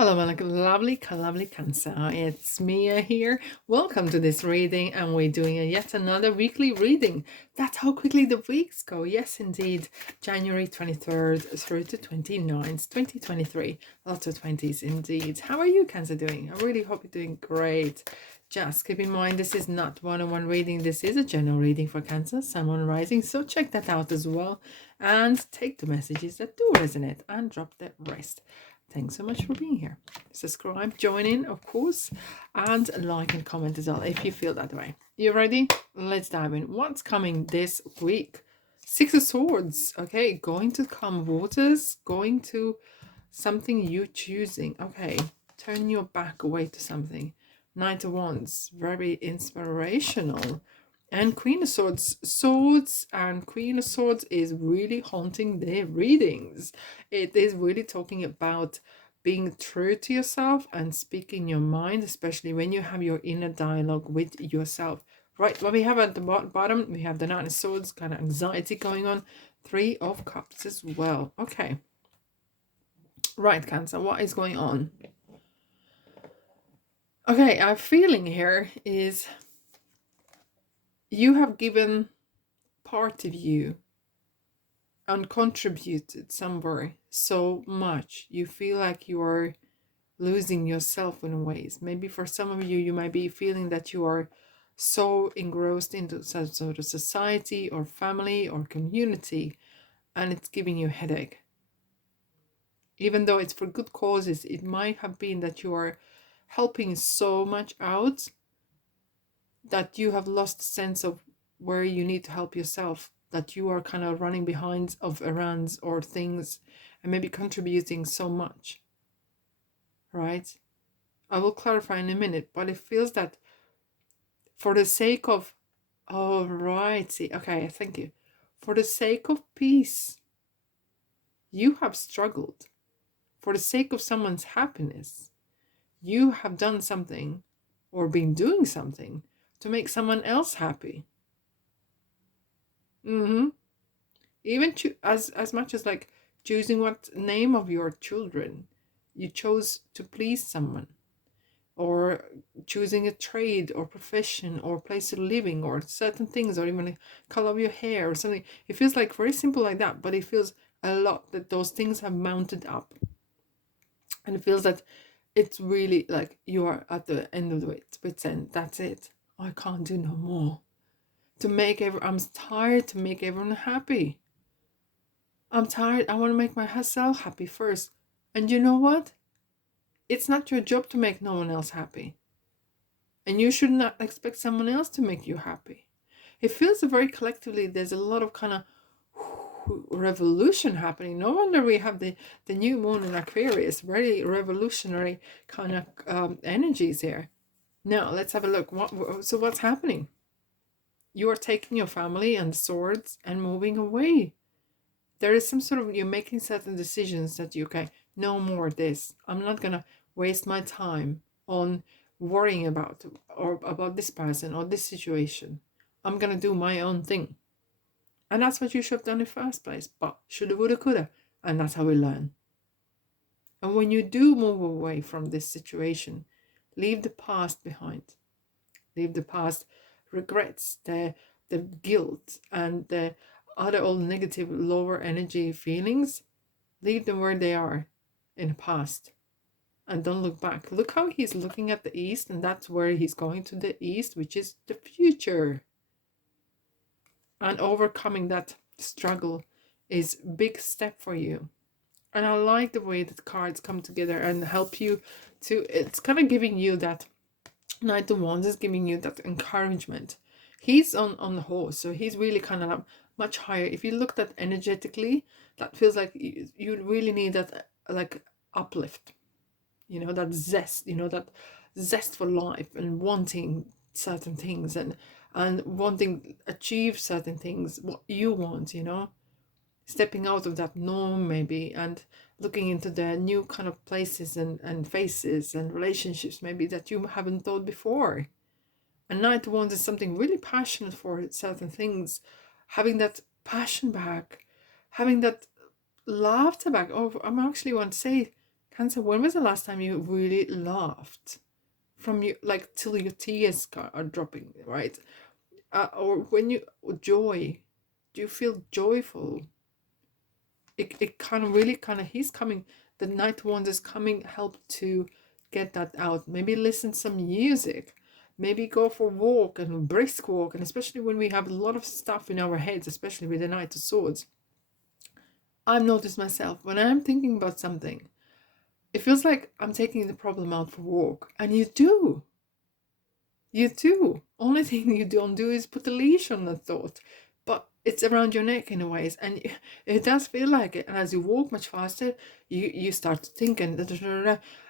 Hello, my lovely Cancer. It's Mia here. Welcome to this reading, and we're doing yet another weekly reading. That's how quickly the weeks go. Yes, indeed. January 23rd through to 29th, 2023. Lots of 20s indeed. How are you, Cancer, doing? I really hope you're doing great. Just keep in mind, this is not one-on-one reading. This is a general reading for Cancer, Sun, Moon, Rising. So check that out as well. And take the messages that do resonate and drop the rest. Thanks so much for being here. Subscribe, join in, of course, and like and comment as well if you feel that way. You ready? Let's dive in. What's coming this week? Six of Swords. Okay, going to calm waters, going to something you choosing. Okay, turn your back away to something. Knight of Wands, very inspirational. And Queen of Swords and Queen of Swords is really haunting their readings. It is really talking about being true to yourself and speaking your mind, especially when you have your inner dialogue with yourself. Right, what we have at the bottom, we have the Knight of Swords, kind of anxiety going on. Three of Cups as well. Okay. Right, Cancer, what is going on? Okay, our feeling here is you have given part of you and contributed somewhere so much. You feel like you are losing yourself in ways. Maybe for some of you, you might be feeling that you are so engrossed into some sort of society or family or community, and it's giving you a headache. Even though it's for good causes, it might have been that you are helping so much out that you have lost sense of where you need to help yourself, that you are kind of running behind of errands or things and maybe contributing so much, right? I will clarify in a minute, but it feels that for the sake of, oh, right, see, okay, thank you. For the sake of peace, you have struggled. For the sake of someone's happiness, you have done something or been doing something to make someone else happy. Even as much as like choosing what name of your children you chose to please someone, or choosing a trade or profession or place of living or certain things, or even the color of your hair or something. It feels like very simple like that, but it feels a lot that those things have mounted up, and it feels that it's really like you are at the end of the wit's end. That's it. I can't do no more. I'm tired to make everyone happy. I'm tired. I want to make myself happy first. And you know what? It's not your job to make no one else happy. And you should not expect someone else to make you happy. It feels very collectively, there's a lot of kind of revolution happening. No wonder we have the new moon in Aquarius. Very revolutionary kind of energies here. Now, let's have a look. So what's happening? You are taking your family and swords and moving away. There is some sort of, you're making certain decisions that you, okay, no more of this. I'm not going to waste my time on worrying about this person or this situation. I'm going to do my own thing. And that's what you should have done in the first place. But shoulda, woulda, coulda. And that's how we learn. And when you do move away from this situation, leave the past behind. Leave the past regrets, the guilt, and the other old negative lower energy feelings. Leave them where they are in the past, and don't look back. Look how he's looking at the east, and that's where he's going, to the east, which is the future. And overcoming that struggle is a big step for you. And I like the way that cards come together and help you to, it's kind of giving you that, Knight of Wands is giving you that encouragement. He's on the horse, so he's really kind of much higher. If you look at energetically, that feels like you really need that like uplift, that zest for life and wanting certain things and wanting achieve certain things, what you want, stepping out of that norm maybe, and looking into the new kind of places and faces and relationships maybe that you haven't thought before. And Knight of Wands is something really passionate for certain things, having that passion back, having that laughter back. Oh, I actually want to say, Cancer, when was the last time you really laughed? From you, like, till your tears are dropping, right? Or when you, joy, do you feel joyful? It kind of really kind of, he's coming, the Knight of Wands is coming, help to get that out. Maybe listen to some music, maybe go for a walk, and brisk walk. And especially when we have a lot of stuff in our heads, especially with the Knight of Swords, I've noticed myself, when I'm thinking about something, it feels like I'm taking the problem out for a walk. And you do. You do. Only thing you don't do is put a leash on the thought. But it's around your neck in a ways. And it does feel like it. And as you walk much faster, you start thinking.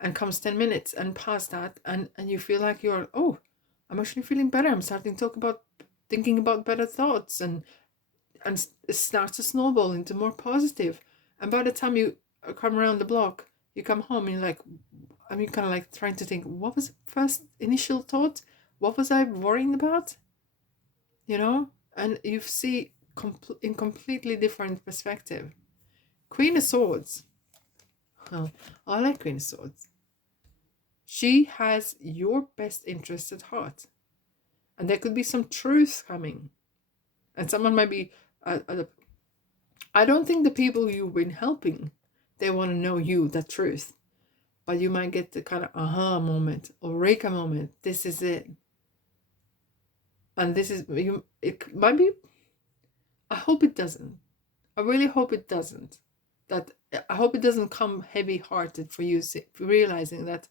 And comes 10 minutes and past that. And you feel like you're, oh, I'm actually feeling better. I'm starting to talk about, thinking about better thoughts. And it starts to snowball into more positive. And by the time you come around the block, you come home and you're like, I mean, kind of like trying to think, what was the first initial thought? What was I worrying about? You know? And you see in completely different perspective. Queen of Swords. Oh, I like Queen of Swords. She has your best interest at heart. And there could be some truth coming. And someone might be... I don't think the people you've been helping, they want to know you, the truth. But you might get the kind of aha moment, eureka moment. This is it. And this is, it might be, I hope it doesn't. I really hope it doesn't. I hope it doesn't come heavy-hearted for you, realizing that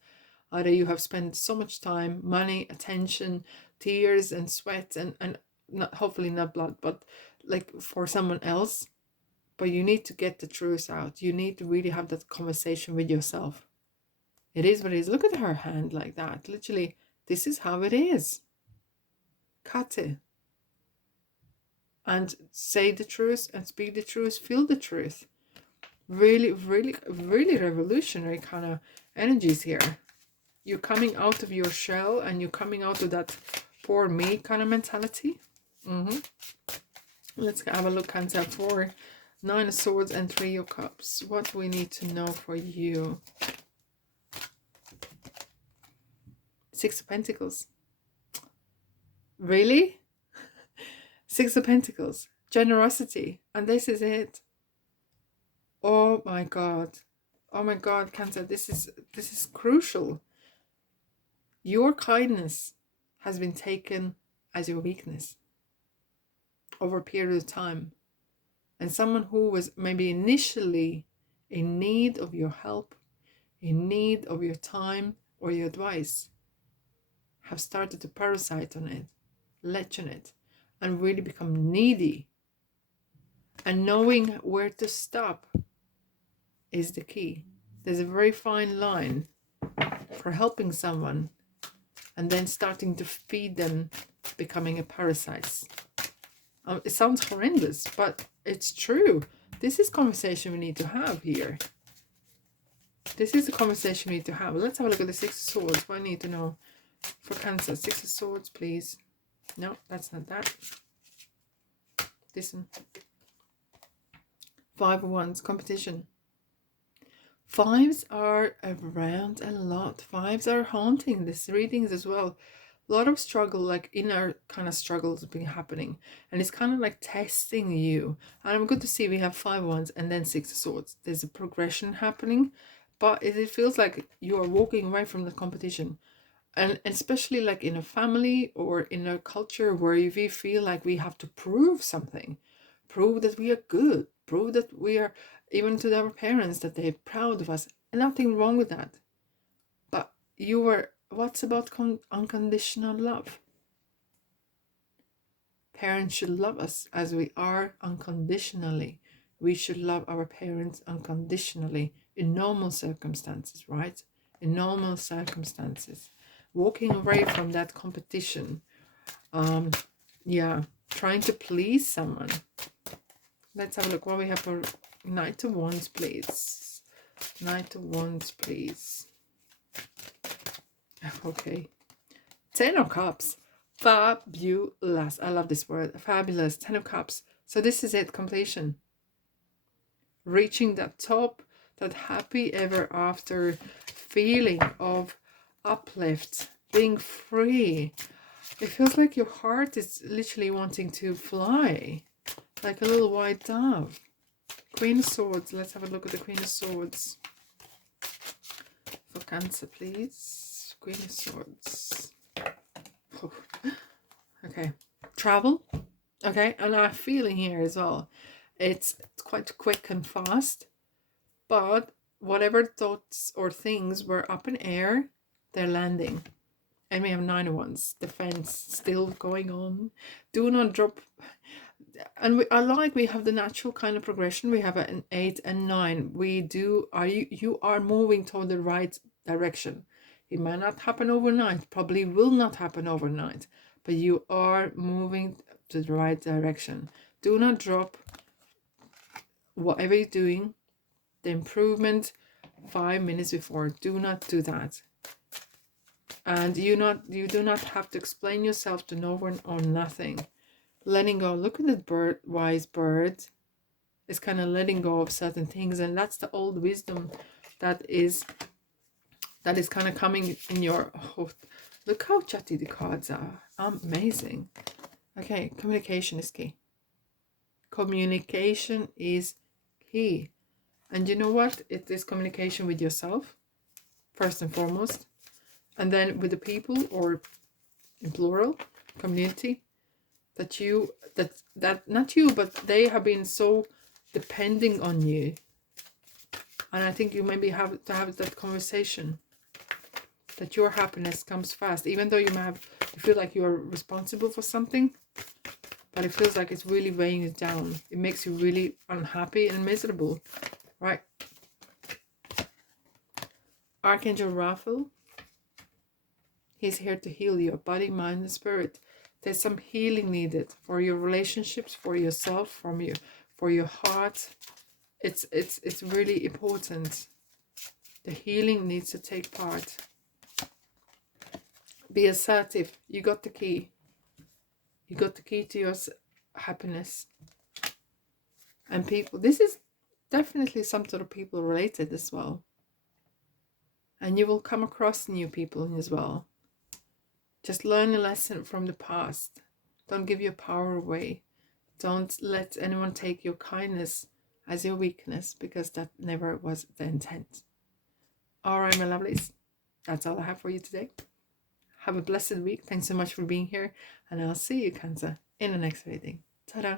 either you have spent so much time, money, attention, tears and sweat, and not, hopefully not blood, but like for someone else. But you need to get the truth out. You need to really have that conversation with yourself. It is what it is. Look at her hand like that. Literally, this is how it is. Cut it. And say the truth and speak the truth. Feel the truth. Really, really, really revolutionary kind of energies here. You're coming out of your shell and you're coming out of that poor me kind of mentality. Let's have a look, Cancer, for 9 of Swords and 3 of Cups. What do we need to know for you? 6 of Pentacles. Really? 6 of Pentacles. Generosity. And this is it. Oh my God. Oh my God, Cancer. This is crucial. Your kindness has been taken as your weakness over a period of time. And someone who was maybe initially in need of your help, in need of your time or your advice, have started to parasite on it, lech on it, and really become needy. And knowing where to stop is the key. There's a very fine line for helping someone and then starting to feed them, becoming a parasite. It sounds horrendous, but it's true. This is conversation we need to have here. This is the conversation we need to have. Let's have a look at the 6 of Swords. What I need to know for Cancer. 6 of Swords, please. No, that's not that. This one. 5 of Wands, competition. 5s are around a lot. 5s are haunting these readings as well. A lot of struggle, like inner kind of struggles been happening, and it's kind of like testing you. And I'm good to see we have 5 Wands and then 6 of Swords. There's a progression happening, but it feels like you are walking away from the competition. And especially like in a family or in a culture where we feel like we have to prove something, prove that we are good, prove that we are, even to our parents, that they're proud of us. And nothing wrong with that. But you were, what's about unconditional love? Parents should love us as we are unconditionally. We should love our parents unconditionally in normal circumstances, right? In normal circumstances. Walking away from that competition. Trying to please someone. Let's have a look what we have for Knight of Wands, please. Knight of Wands, please. Okay. 10 of Cups. Fabulous. I love this word. Fabulous. 10 of Cups. So this is it. Completion. Reaching that top. that happy ever after feeling of uplift, being free. It feels like your heart is literally wanting to fly, like a little white dove. Queen of Swords. Let's have a look at the Queen of Swords. For Cancer, please. Queen of Swords. Oh. Okay. Travel. Okay. And I'm feeling here as well. It's quite quick and fast. But whatever thoughts or things were up in air, they're landing. And we have 9 of Wands. Defense still going on. Do not drop. And we have the natural kind of progression. We have an 8 and 9. You are moving toward the right direction. It might not happen overnight, probably will not happen overnight, but you are moving to the right direction. Do not drop whatever you're doing, the improvement 5 minutes before. Do not do that. And you do not have to explain yourself to no one or nothing. Letting go. Look at the wise bird. It's kind of letting go of certain things, and that's the old wisdom that is kind of coming in your. Oh, look how chatty the cards are. Amazing. Okay, communication is key. Communication is key. And you know what? It is communication with yourself, first and foremost, and then with the people, or in plural, community, that not you, but they have been so depending on you. And I think you maybe have to have that conversation, that your happiness comes fast, even though you feel like you're responsible for something, but it feels like it's really weighing you down. It makes you really unhappy and miserable, right? Archangel Raphael, he's here to heal your body, mind, and spirit. There's some healing needed for your relationships, for yourself, for your heart. It's really important. The healing needs to take part. Be assertive. You got the key. You got the key to your happiness. And people, this is definitely some sort of people related as well. And you will come across new people as well. Just learn a lesson from the past. Don't give your power away. Don't let anyone take your kindness as your weakness, because that never was the intent. All right, my lovelies. That's all I have for you today. Have a blessed week. Thanks so much for being here. And I'll see you, Cancer, in the next reading. Ta-da!